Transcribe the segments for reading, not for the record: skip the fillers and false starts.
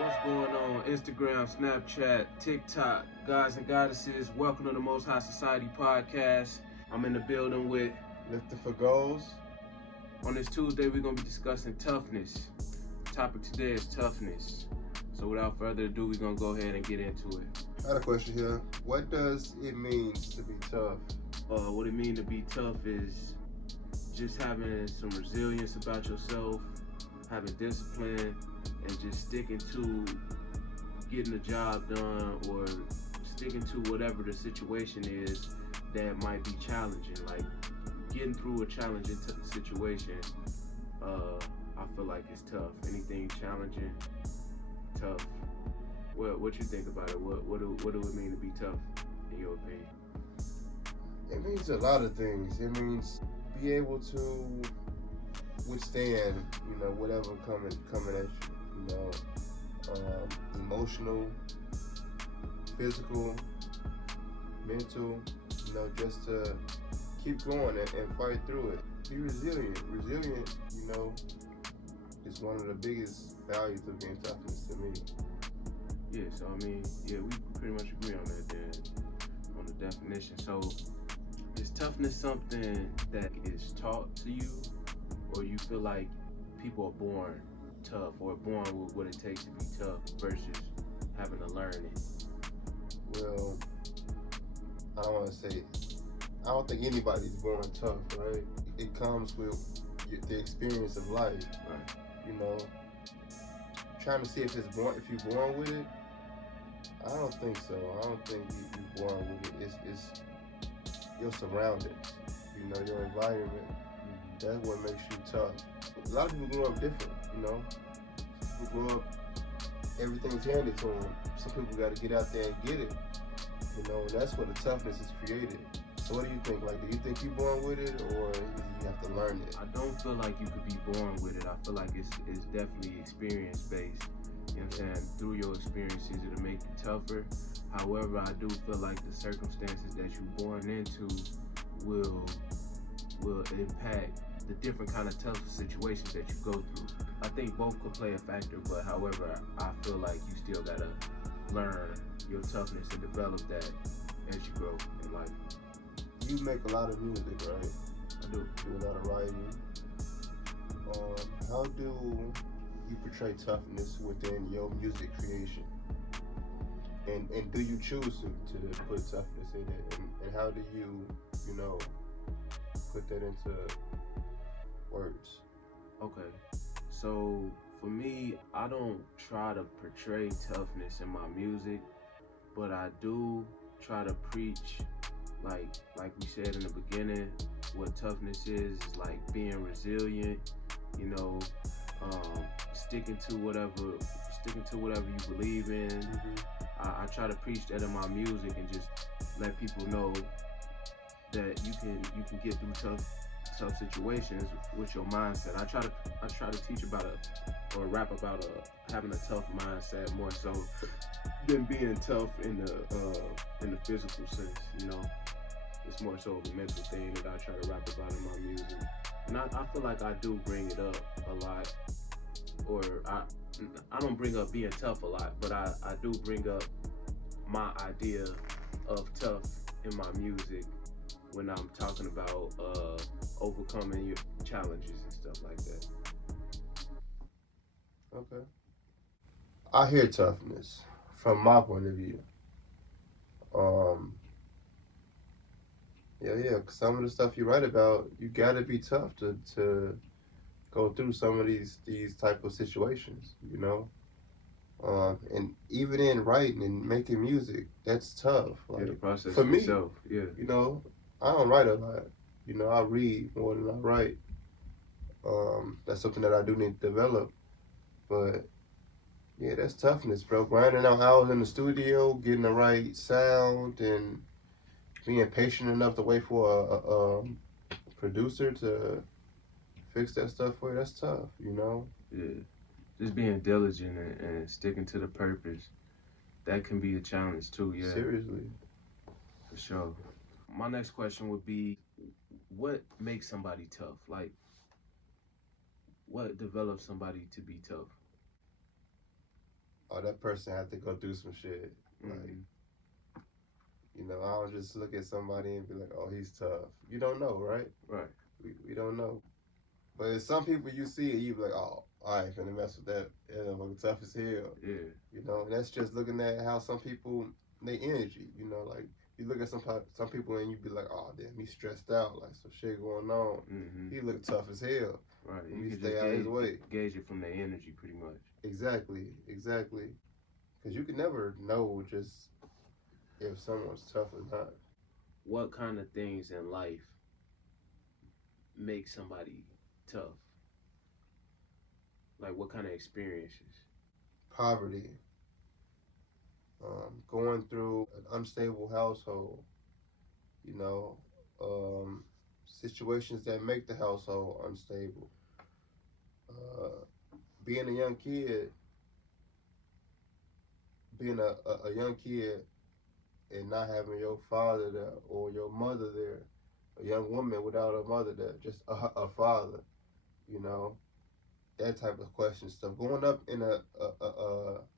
What's going on? Instagram, Snapchat, TikTok, guys and goddesses. Welcome to the Most High Society podcast. I'm in the building with. Lifting for goals. On this Tuesday, we're going to be discussing toughness. The topic today is toughness. So without further ado, we're going to go ahead and get into it. I had a question here. What does it mean to be tough? What it means to be tough is just having some resilience about yourself, having discipline, and just sticking to getting the job done or sticking to whatever the situation is that might be challenging. Like getting through a challenging situation, I feel like it's tough. Anything challenging, tough. What you think about it? What do it mean to be tough, in your opinion? It means a lot of things. It means be able to withstand, whatever coming at you. Emotional, physical, mental. Just to keep going and fight through it. Be resilient. Resilient, is one of the biggest values of being toughness to me. Yeah, so we pretty much agree on that then, on the definition. So is toughness something that is taught to you, or you feel like people are born tough or born with what it takes to be tough versus having to learn it? Well, I don't think anybody's born tough, right? It comes with the experience of life, right? Trying to see if you're born with it. I don't think so. I don't think you're born with it. It's your surroundings, your environment. That's what makes you tough. A lot of people grow up different, People grow up, everything's handed to them. Some people got to get out there and get it, and that's where the toughness is created. So what do you think? Like, do you think you're born with it, or you have to learn it? I don't feel like you could be born with it. I feel like it's definitely experience-based. You know what I'm saying? Through your experiences, it'll make you tougher. However, I do feel like the circumstances that you're born into will impact the different kind of tough situations that you go through. I think both could play a factor, but however, I feel like you still gotta learn your toughness and develop that as you grow in life. You make a lot of music, right? I do. Do a lot of writing. How do you portray toughness within your music creation? And do you choose to put toughness in it? And how do you, put that into words? Okay. So for me, I don't try to portray toughness in my music, but I do try to preach, like we said in the beginning, what toughness is like being resilient, sticking to whatever you believe in. Mm-hmm. I try to preach that in my music and just let people know that you can get through tough situations with your mindset. I try to teach about or rap about having a tough mindset more so than being tough in the physical sense. It's more so of a mental thing that I try to rap about in my music. And I feel like I do bring it up a lot, or I don't bring up being tough a lot, but I do bring up my idea of tough in my music when I'm talking about overcoming your challenges and stuff like that. Okay. I hear toughness from my point of view. Cause some of the stuff you write about, you gotta be tough to go through some of these type of situations, and even in writing and making music, that's tough. Like, the process for me, yourself, yeah. I don't write a lot. I read more than I write. That's something that I do need to develop. But yeah, that's toughness, bro. Grinding out hours in the studio, getting the right sound, and being patient enough to wait for a producer to fix that stuff for you. That's tough, Yeah. Just being diligent and sticking to the purpose. That can be a challenge too, yeah. Seriously. For sure. My next question would be, what makes somebody tough? Like, what develops somebody to be tough? oh, that person had to go through some shit. Like, I don't just look at somebody and be like, oh, he's tough. You don't know, right? Right. We don't know. But it's some people you see and you be like, oh, I ain't finna mess with that. Yeah, like tough as hell. Yeah. And that's just looking at how some people, they energy, like you look at some people and you be like, oh, damn, he's stressed out, like some shit going on. He look tough as hell. Right. Let You me can stay just out his way. gauge it from their energy pretty much. Exactly. Because you can never know just if someone's tough or not. What kind of things in life make somebody tough? Like what kind of experiences? Poverty, going through an unstable household, you know, situations that make the household unstable. Uh, being a young kid, being a young kid and not having your father there or your mother there, a young woman without a mother there, just a father, you know, that type of question stuff. Going up in a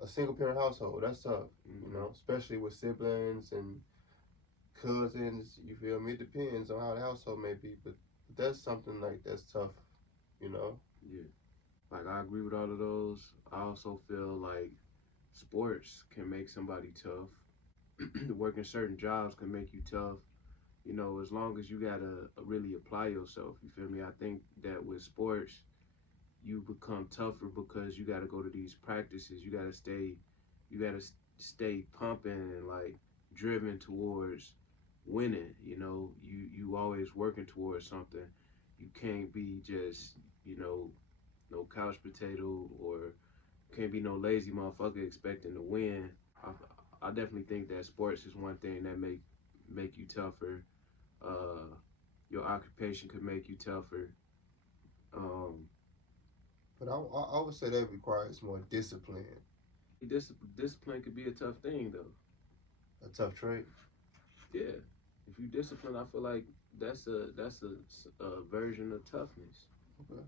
single parent household, that's tough, especially with siblings and cousins. You feel me? It depends on how the household may be, but that's something like that's tough, Yeah. Like I agree with all of those. I also feel like sports can make somebody tough. Working certain jobs can make you tough. As long as you gotta really apply yourself. You feel me? I think that with sports, you become tougher because you gotta go to these practices. You gotta stay pumping and like driven towards winning. You always working towards something. You can't be just no couch potato or can't be no lazy motherfucker expecting to win. I definitely think that sports is one thing that make you tougher. Uh, your occupation could make you tougher. Um, but I would say that requires more discipline. discipline could be a tough thing though. A tough trait. Yeah, if you discipline, I feel like that's a version of toughness. Okay.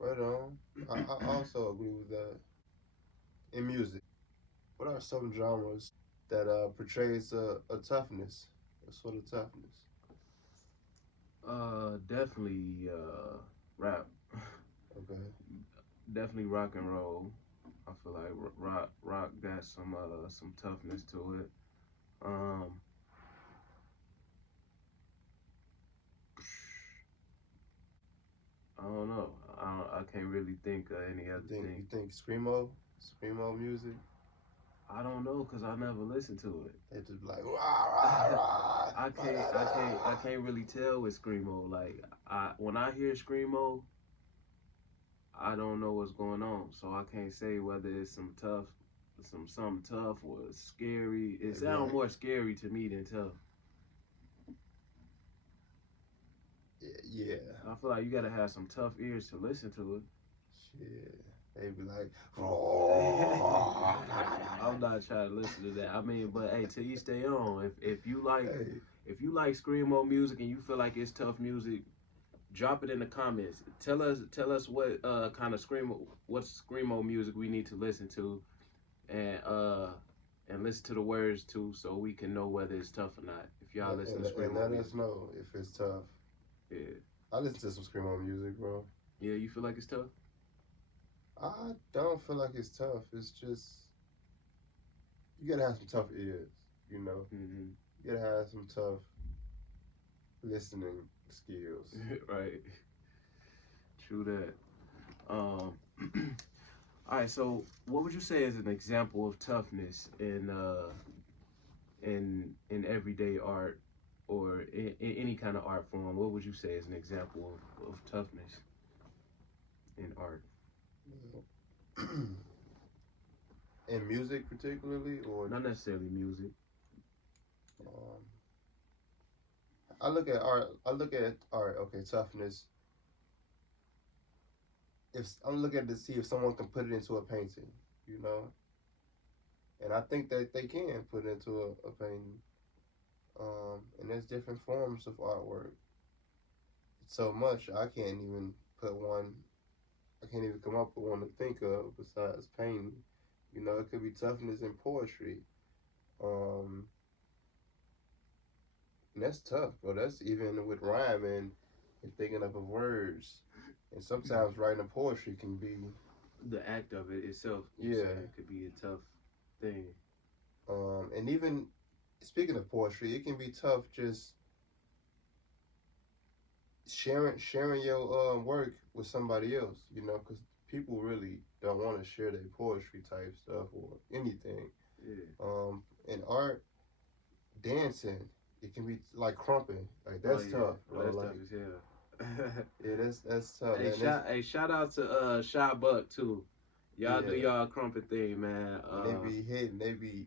Right on. I also agree with that. In music, what are some genres that portrays a toughness, a sort of toughness? Definitely rap. Okay. Definitely rock and roll. I feel like rock got some toughness to it. Um, I don't know. I can't really think of any other You thing. think screamo music? I don't know because I never listened to it. They just like rah rah rah. I can't really tell with screamo. Like when I hear screamo, I don't know what's going on, so I can't say whether it's something tough or scary. It sounds more scary to me than tough. Yeah. I feel like you gotta have some tough ears to listen to it. Shit. They be like, I'm not trying to listen to that. I mean, but hey, till you stay on. If you like screamo music and you feel like it's tough music, drop it in the comments. Tell us what screamo music we need to listen to, and listen to the words too, so we can know whether it's tough or not. If y'all listen to screamo and let music, us know if it's tough. yeah. I listen to some screamo music, bro. Yeah, you feel like it's tough? I don't feel like it's tough. It's just you gotta have some tough ears, Mm-hmm. You gotta have some tough listening skills. Right. True that. Um, all right. So, what would you say is an example of toughness in everyday art or in any kind of art form? What would you say is an example of toughness in art? In music, particularly, or Not necessarily music. um, I look at art. Okay, toughness. If I'm looking to see if someone can put it into a painting, you know, and I think that they can put it into a painting. And there's different forms of artwork. It's so much I can't even put one. I can't even come up with one to think of besides painting. You know, it could be toughness in poetry. Um, and that's tough, bro. That's even with rhyming and thinking up of words. And sometimes writing a poetry can be, The act of it itself, you yeah. saying, could be a tough thing. And even speaking of poetry, it can be tough just sharing your work with somebody else. You know, because people really don't want to share their poetry type stuff or anything. Yeah. In art, dancing, it can be like crumping. Like Oh that's yeah. tough, Oh, bro. that's Like tough as hell. yeah, that's tough, Hey, man. That's shout out to Shy Buck too. Y'all do yeah. y'all crumpet thing, man. And they be hitting, they be,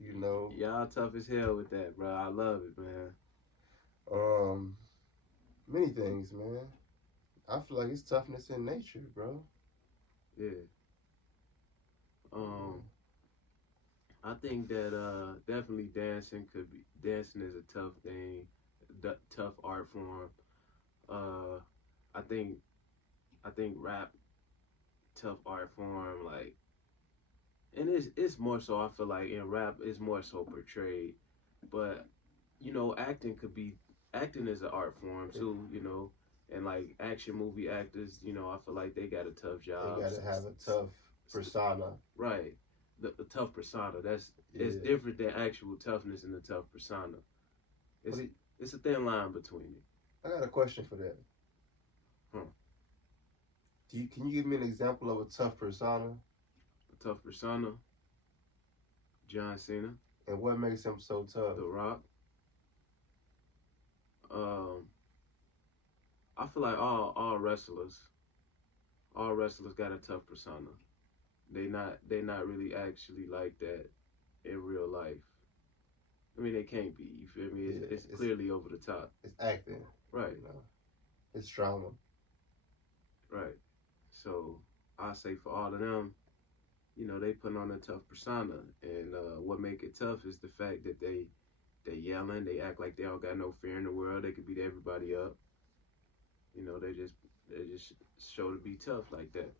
you know, Y'all tough as hell with that, bro. I love it, man. um, many things, man. I feel like it's toughness in nature, bro. Yeah. Um, I think that definitely dancing is a tough thing, tough art form. Uh, I think I think rap tough art form, like, and it's more so, I feel like in rap it's more so portrayed, but acting is an art form too, and like action movie actors, I feel like they got a tough They job. gotta have a tough persona. Right. The tough persona. It's Yeah. different than actual toughness and the tough persona. It's it's a thin line between it. I got a question for that. Huh. Can you give me an example of a tough persona? A tough persona. John Cena. And what makes him so tough? The Rock. Um, I feel like all wrestlers got a tough persona. They not really actually like that in real life. I mean, they can't be. You feel me? It's clearly over the top. It's acting, right? You know, it's drama, right? So I say for all of them, they put on a tough persona, and what make it tough is the fact that they yelling, they act like they don't got no fear in the world. They could beat everybody up. They just show to be tough like that.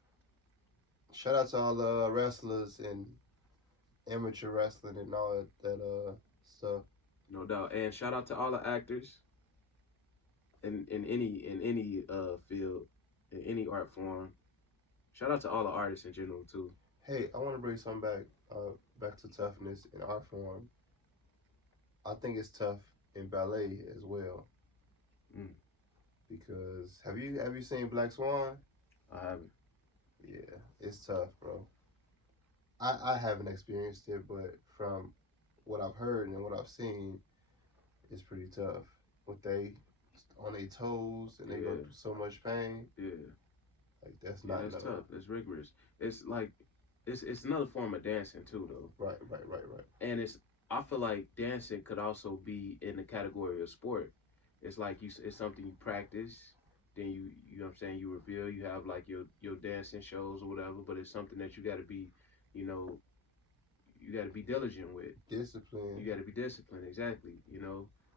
Shout out to all the wrestlers and amateur wrestling and all that stuff. No doubt, and shout out to all the actors in any field, in any art form. Shout out to all the artists in general too. Hey, I want to bring something back to toughness in art form. I think it's tough in ballet as well. Because have you seen Black Swan? I haven't. Yeah, it's tough, bro. I haven't experienced it, but from what I've heard and what I've seen, it's pretty tough. What they on their toes and they go through so much pain. Yeah. Like that's not that's tough. It's rigorous. It's like it's another form of dancing too, though. Right. And I feel like dancing could also be in the category of sport. It's like it's something you practice, then you know what I'm saying, you reveal, you have like your dancing shows or whatever, but it's something that you got to be, you got to be diligent with. Discipline. You got to be disciplined, exactly,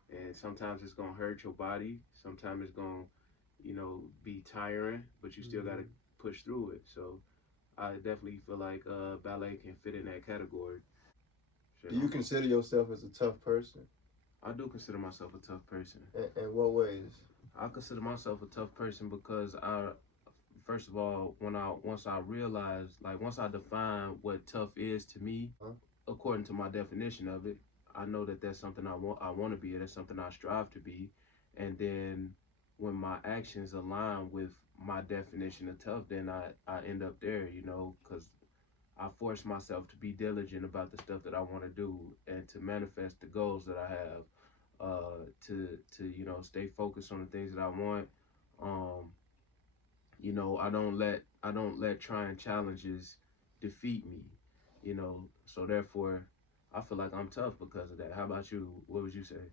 and sometimes it's going to hurt your body. Sometimes it's going to, be tiring, but you still got to push through it. So I definitely feel like ballet can fit in that category. Do you consider yourself as a tough person? I do consider myself a tough person. In what ways? I consider myself a tough person because first of all, once I realized, like once I define what tough is to me, according to my definition of it, I know that that's something I want to be. That's something I strive to be. And then when my actions align with my definition of tough, then I end up there, because I force myself to be diligent about the stuff that I want to do and to manifest the goals that I have, to stay focused on the things that I want. I don't let trying challenges defeat me, So therefore, I feel like I'm tough because of that. How about you? What would you say?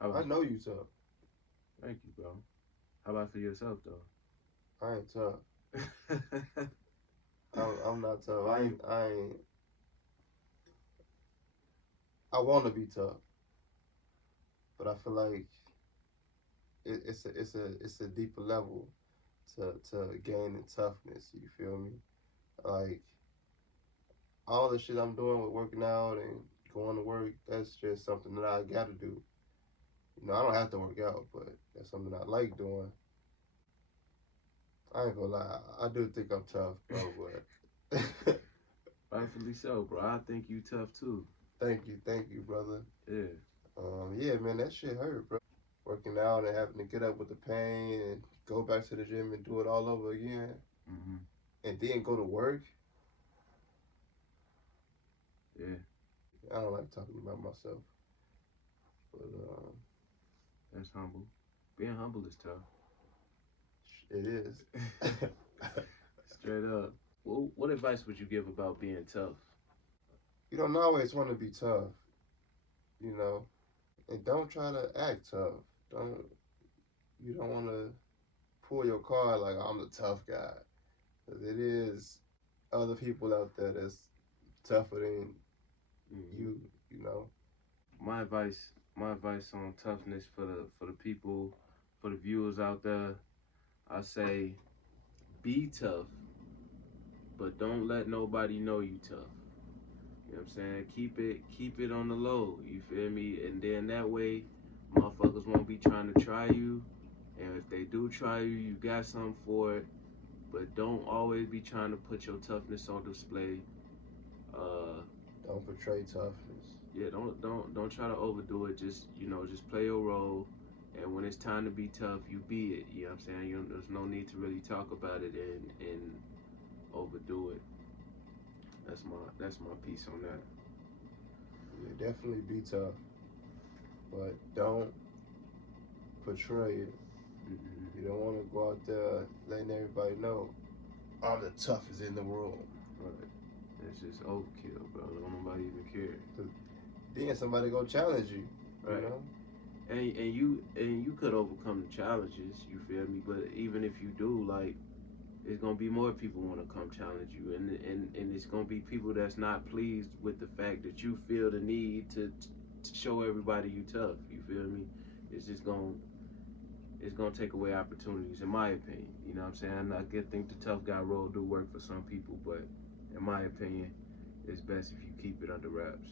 I know you tough. Thank you, bro. How about for yourself though? I ain't tough. I'm not tough. I ain't. I want to be tough, but I feel like it's a deeper level to gain in toughness. You feel me? Like all the shit I'm doing with working out and going to work, that's just something that I got to do. I don't have to work out, but that's something I like doing. I ain't gonna lie, I do think I'm tough, bro. But Rightfully so, bro. I think you tough too. thank you, brother. Yeah. Yeah, man, that shit hurt, bro. Working out and having to get up with the pain and go back to the gym and do it all over again, Mm-hmm. and then go to work. Yeah. I don't like talking about myself, but That's humble. Being humble is tough. it is. Straight up. Well, what advice would you give about being tough? You don't always want to be tough, you know, and don't try to act tough. Don't You don't want to pull your card like I'm the tough guy, because it is other people out there that's tougher than Mm-hmm. you. You know. My advice on toughness for the people, for the viewers out there, I say be tough, but don't let nobody know you tough. You know what I'm saying? Keep it on the low. You feel me? And then that way, motherfuckers won't be trying to try you. And if they do try you, you got something for it. But don't always be trying to put your toughness on display. Uh, Don't portray toughness. yeah, don't try to overdo it. Just play your role. And when it's time to be tough, you be it. You know what I'm saying? There's no need to really talk about it and overdo it. That's my piece on that. Yeah, definitely be tough, but don't portray it. Mm-hmm. You don't want to go out there letting everybody know I'm the toughest in the room. Right. It's just overkill, bro. Don't nobody even care. Then somebody gonna challenge you. Right. You know. And you could overcome the challenges. You feel me? But even if you do, like, it's gonna be more people want to come challenge you, and it's gonna be people that's not pleased with the fact that you feel the need to show everybody you tough. You feel me? It's just gonna take away opportunities, in my opinion. You know what I'm saying? I get think the tough guy role do work for some people, but in my opinion, it's best if you keep it under wraps.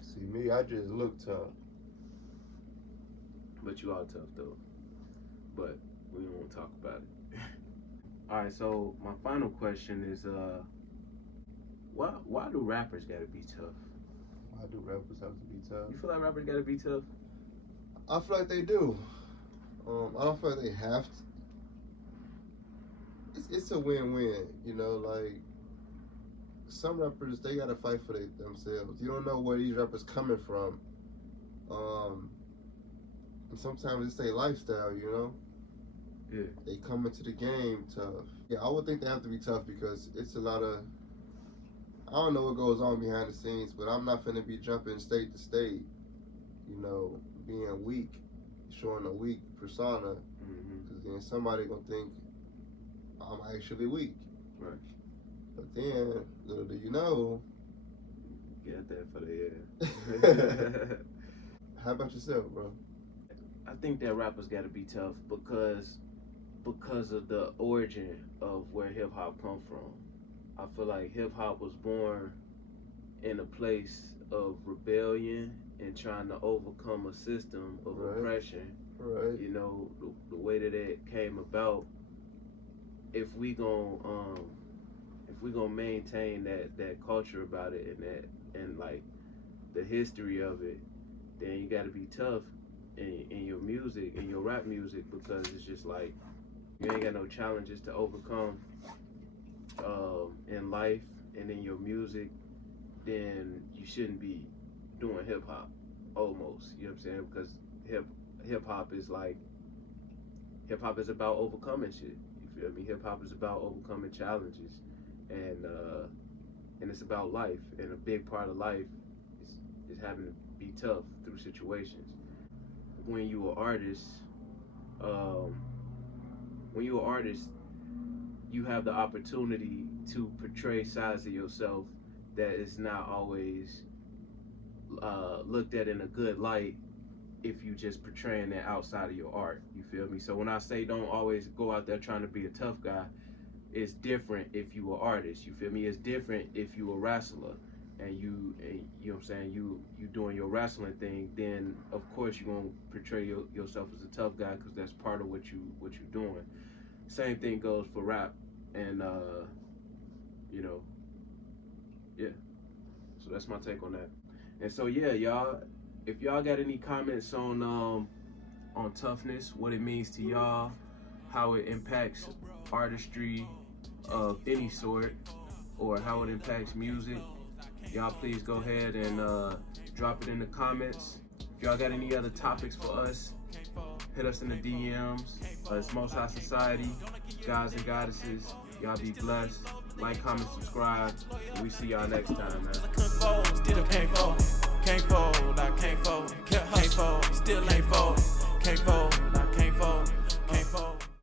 See me, I just look tough. But you are tough though. But we don't want to talk about it. All right. So my final question is, why do rappers gotta be tough? Why do rappers have to be tough? You feel like rappers gotta be tough? I feel like they do. I don't feel like they have to. It's a win-win. Like some rappers, they gotta fight for themselves. You don't know where these rappers coming from. And sometimes it's their lifestyle. Yeah. They come into the game tough. Yeah, I would think they have to be tough because it's a lot of. I don't know what goes on behind the scenes, but I'm not finna be jumping state to state. Being weak, showing a weak persona, because then somebody gonna think I'm actually weak. Right. But then, little do you know. Get that for the air. How about yourself, bro? I think that rappers gotta be tough because of the origin of where hip hop come from. I feel like hip hop was born in a place of rebellion and trying to overcome a system of oppression. Right. The way that it came about. If we gon' maintain that culture about it and like the history of it, then you got to be tough in your music, in your rap music, because it's just like you ain't got no challenges to overcome in life and in your music, then you shouldn't be doing hip hop. Almost, you know what I'm saying? Because hip hop is like about overcoming shit. You feel me? Hip hop is about overcoming challenges, and it's about life. And a big part of life is having to be tough through situations. When you are artist, um, when you're an artist, you have the opportunity to portray sides of yourself that is not always looked at in a good light if you just portraying that outside of your art. You feel me? So when I say don't always go out there trying to be a tough guy, it's different if you an artist. You feel me? It's different if you a wrestler and you know what I'm saying, you doing your wrestling thing. Then of course you're gonna portray yourself as a tough guy because that's part of what you doing. Same thing goes for rap, and you know, yeah. So that's my take on that. And so yeah, y'all, if y'all got any comments on toughness, what it means to y'all, how it impacts artistry of any sort, or how it impacts music, y'all please go ahead and drop it in the comments. If y'all got any other topics for us, hit us in the DMs. It's Most High Society, guys and goddesses. Y'all be blessed. Like, comment, subscribe. And we see y'all next time, man. Still can't fold, I can't fold, can't fold, still ain't fold, can't fold, I can't fold.